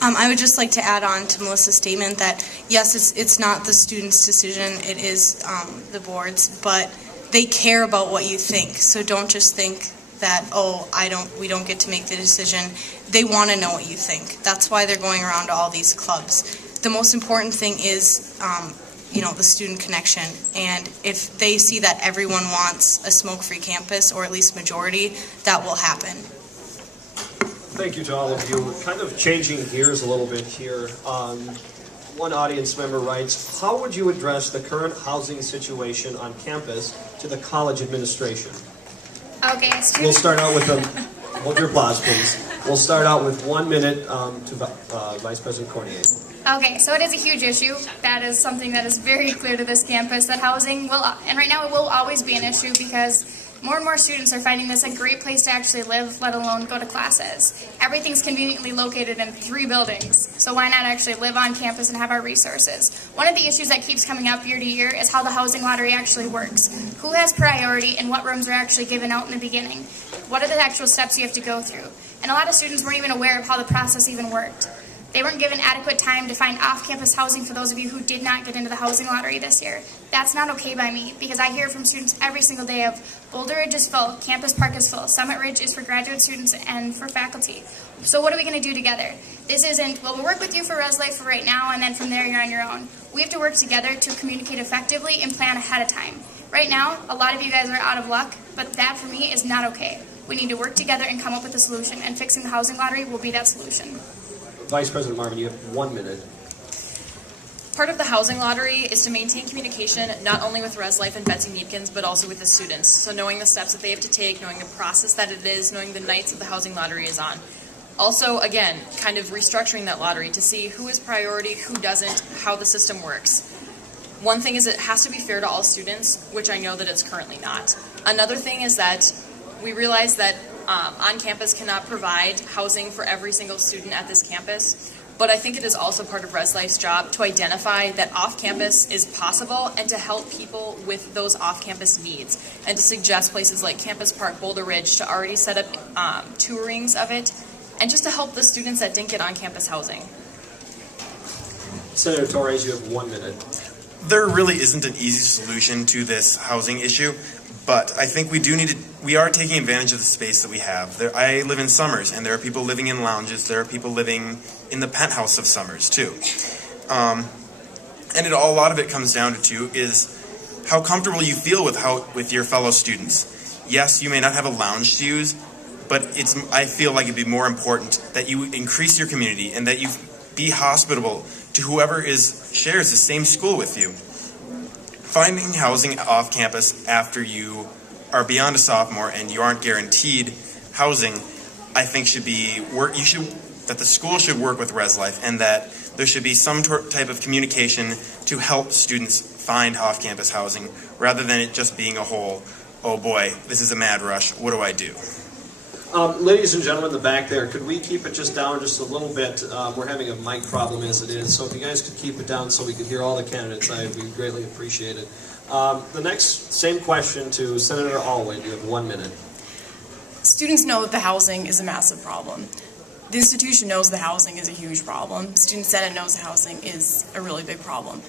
I would just like to add on to Melissa's statement that yes, it's not the student's decision, it is the board's, but they care about what you think. So don't just think that, oh, we don't get to make the decision. They want to know what you think. That's why they're going around to all these clubs. The most important thing is the student connection, and if they see that everyone wants a smoke-free campus, or at least majority, that will happen. Thank you to all of you. Kind of changing gears a little bit here. One audience member writes, how would you address the current housing situation on campus to the college administration? Okay, we'll start out with hold your applause, please. We'll start out with 1 minute to Vice President Cornier. Okay, so it is a huge issue. That is something that is very clear to this campus, that housing will, and right now it will always be an issue, because more and more students are finding this a great place to actually live, let alone go to classes. Everything's conveniently located in 3 buildings, so why not actually live on campus and have our resources? One of the issues that keeps coming up year to year is how the housing lottery actually works. Who has priority and what rooms are actually given out in the beginning? What are the actual steps you have to go through? And a lot of students weren't even aware of how the process even worked. They weren't given adequate time to find off-campus housing for those of you who did not get into the housing lottery this year. That's not okay by me, because I hear from students every single day of Boulder Ridge is full, Campus Park is full, Summit Ridge is for graduate students and for faculty. So what are we going to do together? This isn't, well, we'll work with you for Res Life for right now, and then from there you're on your own. We have to work together to communicate effectively and plan ahead of time. Right now, a lot of you guys are out of luck, but that for me is not okay. We need to work together and come up with a solution, and fixing the housing lottery will be that solution. Vice President Marvin, you have 1 minute. Part of the housing lottery is to maintain communication not only with Res Life and Betsy Meepkins, but also with the students. So knowing the steps that they have to take, knowing the process that it is, knowing the nights that the housing lottery is on. Also, again, kind of restructuring that lottery to see who is priority, who doesn't, how the system works. One thing is it has to be fair to all students, which I know that it's currently not. Another thing is that we realize that on campus cannot provide housing for every single student at this campus, but I think it is also part of Res Life's job to identify that off-campus is possible and to help people with those off-campus needs, and to suggest places like Campus Park, Boulder Ridge to already set up tourings of it, and just to help the students that didn't get on-campus housing. Senator Torres, you have 1 minute. There really isn't an easy solution to this housing issue, but I think we are taking advantage of the space that we have. I live in Summers, and there are people living in lounges. There are people living in the penthouse of Summers, too. And a lot of it comes down to is how comfortable you feel with your fellow students. Yes, you may not have a lounge to use, but I feel like it'd be more important that you increase your community and that you be hospitable to whoever shares the same school with you. Finding housing off campus after you are beyond a sophomore and you aren't guaranteed housing, I think that the school should work with Res Life, and that there should be some type of communication to help students find off-campus housing, rather than it just being a whole, oh boy, this is a mad rush, what do I do? Ladies and gentlemen in the back there, could we keep it down just a little bit? We're having a mic problem as it is, so if you guys could keep it down so we could hear all the candidates, I would greatly appreciate it. The next, same question to Senator Alwyn. You have 1 minute. Students know that the housing is a massive problem. The institution knows the housing is a huge problem. Student Senate knows the housing is a really big problem.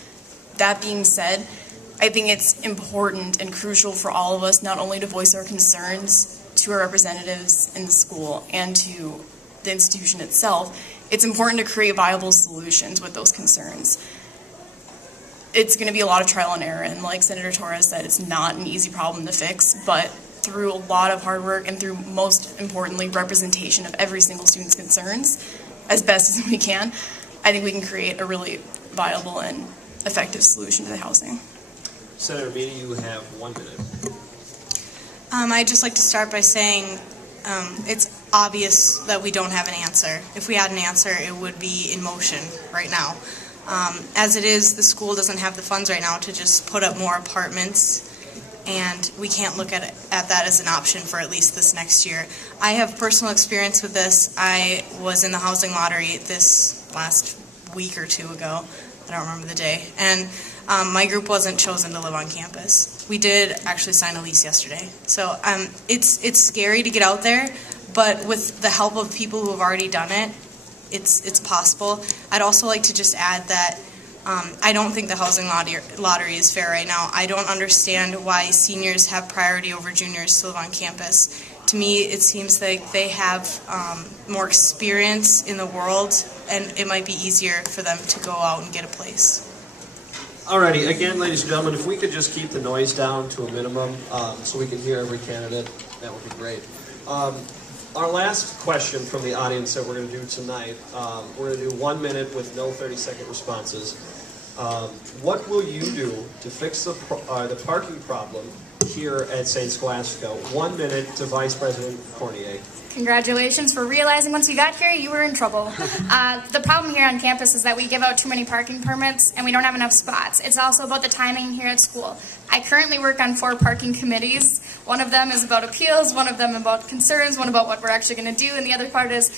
That being said, I think it's important and crucial for all of us not only to voice our concerns to our representatives in the school and to the institution itself, it's important to create viable solutions with those concerns. It's going to be a lot of trial and error, and like Senator Torres said, it's not an easy problem to fix, but through a lot of hard work and through, most importantly, representation of every single student's concerns as best as we can, I think we can create a really viable and effective solution to the housing. Senator Meany, you have 1 minute. I'd just like to start by saying it's obvious that we don't have an answer. If we had an answer, it would be in motion right now. As it is, the school doesn't have the funds right now to just put up more apartments, and we can't look at that as an option for at least this next year. I have personal experience with this. I was in the housing lottery this last week or two ago. I don't remember the day. And my group wasn't chosen to live on campus. We did actually sign a lease yesterday. So it's scary to get out there, but with the help of people who have already done it, it's possible. I'd also like to just add that I don't think the housing lottery is fair right now. I don't understand why seniors have priority over juniors to live on campus. To me, it seems like they have more experience in the world, and it might be easier for them to go out and get a place. Alrighty, again, ladies and gentlemen, if we could just keep the noise down to a minimum so we can hear every candidate, that would be great. Our last question from the audience that we're going to do tonight, we're going to do 1 minute with no 30-second responses. What will you do to fix the parking problem here at St. Scholastica? 1 minute to Vice President Cornier. Congratulations for realizing once you got here you were in trouble. The problem here on campus is that we give out too many parking permits and we don't have enough spots. It's also about the timing here at school. I currently work on 4 parking committees. One of them is about appeals, one of them about concerns, one about what we're actually going to do, and the other part is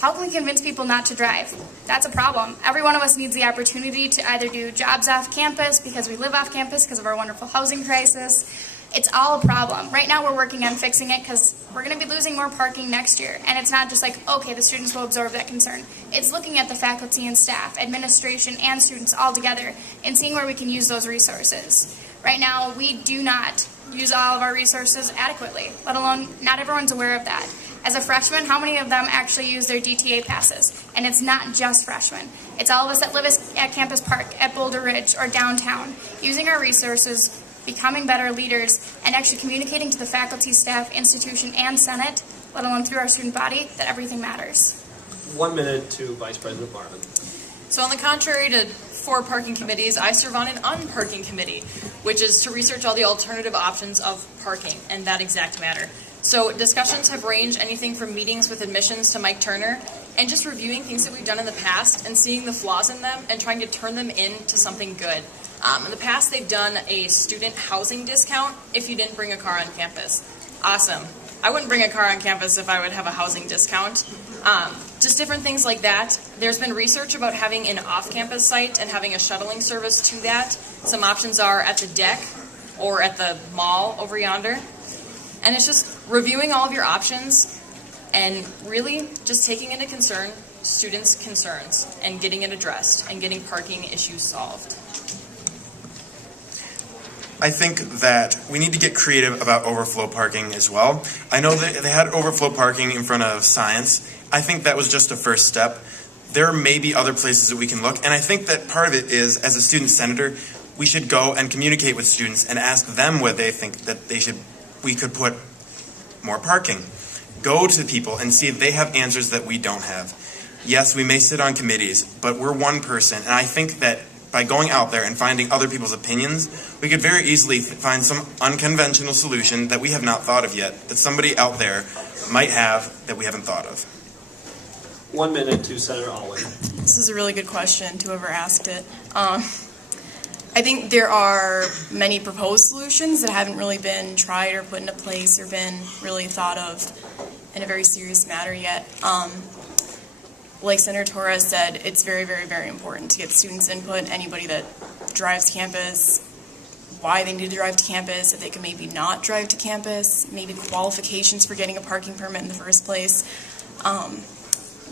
how can we convince people not to drive? That's a problem. Every one of us needs the opportunity to either do jobs off campus because we live off campus because of our wonderful housing crisis. It's all a problem. Right now we're working on fixing it because we're going to be losing more parking next year. And it's not just like, okay, the students will absorb that concern. It's looking at the faculty and staff, administration, and students all together and seeing where we can use those resources. Right now, we do not use all of our resources adequately, let alone not everyone's aware of that. As a freshman, how many of them actually use their DTA passes? And it's not just freshmen. It's all of us that live at Campus Park, at Boulder Ridge, or downtown, using our resources, becoming better leaders, and actually communicating to the faculty, staff, institution, and Senate, let alone through our student body, that everything matters. 1 minute to Vice President Marvin. So on the contrary to 4 parking committees, I serve on an unparking committee, which is to research all the alternative options of parking and that exact matter. So discussions have ranged anything from meetings with admissions to Mike Turner, and just reviewing things that we've done in the past and seeing the flaws in them and trying to turn them into something good. In the past, they've done a student housing discount if you didn't bring a car on campus. Awesome. I wouldn't bring a car on campus if I would have a housing discount. Just different things like that. There's been research about having an off-campus site and having a shuttling service to that. Some options are at the deck or at the mall over yonder. And it's just reviewing all of your options and really just taking into concern students' concerns and getting it addressed and getting parking issues solved. I think that we need to get creative about overflow parking as well. I know that they had overflow parking in front of science. I think that was just a first step. There may be other places that we can look, and I think that part of it is, as a student senator, we should go and communicate with students and ask them what they think that we could put more parking. Go to people and see if they have answers that we don't have. Yes, we may sit on committees, but we're one person, and I think that by going out there and finding other people's opinions, we could very easily find some unconventional solution that we have not thought of yet, that somebody out there might have that we haven't thought of. 1 minute to Senator Alwyn. This is a really good question to whoever asked it. I think there are many proposed solutions that haven't really been tried or put into place or been really thought of in a very serious matter yet. Like Senator Torres said, it's very, very, very important to get students' input, anybody that drives to campus, why they need to drive to campus, if they can maybe not drive to campus, maybe the qualifications for getting a parking permit in the first place.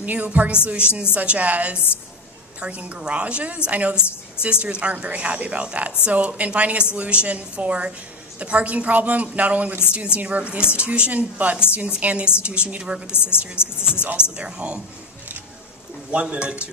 New parking solutions such as parking garages. I know the sisters aren't very happy about that. So in finding a solution for the parking problem, not only would the students need to work with the institution, but the students and the institution need to work with the sisters because this is also their home. 1 minute to